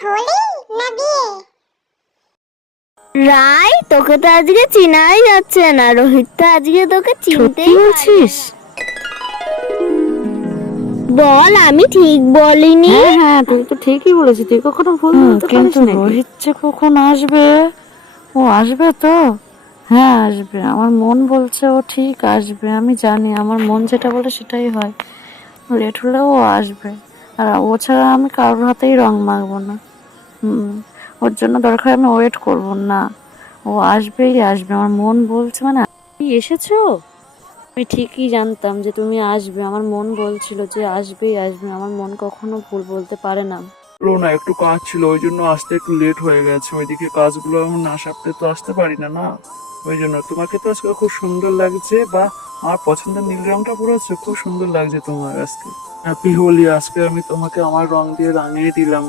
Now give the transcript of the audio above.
হোলি না বিয়ে? রাই, তোকে তো আজকে চিনাই যাচ্ছে না। রোহিত তো আজকে তোকে সত্যি চিনতেই বলছিস? বল, আমি ঠিক বলিনি? হ্যাঁ হ্যাঁ, তুই তো ঠিকই বলেছিস, তুই কখনো ভুল বলতে পারিস কিন্তু নাকি? রোহিত যে কখন আসবে? ও আসবে তো? হ্যাঁ আসবে, আমার মন বলছে ও ঠিক আসবে। আমি জানি আমার মন যেটা বলে সেটাই হয়। লেট হলেও ও আসবে। আর ও ছাড়া আমি কারোর হাতেই রং মাখবো না। ওর জন্য দরকার আমি ওয়েট করব না। ও আসবেই আসবে, আমার মন বলছে। মানে তুমি এসেছো? আমি ঠিকই জানতাম যে তুমি আসবে। আমার মন বলছিল যে আসবেই আসবে। আমার মন কখনো ভুল বলতে পারে না। না, একটু কাজ ছিল, ওই জন্য আসতে একটু লেট হয়ে গেছে। ওইদিকে কাজগুলো আমি না সারতে তো আসতে পারি না। না, ওই জন্য। তোমাকে তো আজকে খুব সুন্দর লাগছে, বা আমার পছন্দের নীল রংটা পরেছো, খুব সুন্দর লাগছে তোমার আজকে। হ্যাপি হোলি। আজকে আমি তোমাকে আমার রং দিয়ে রাঙিয়ে দিলাম।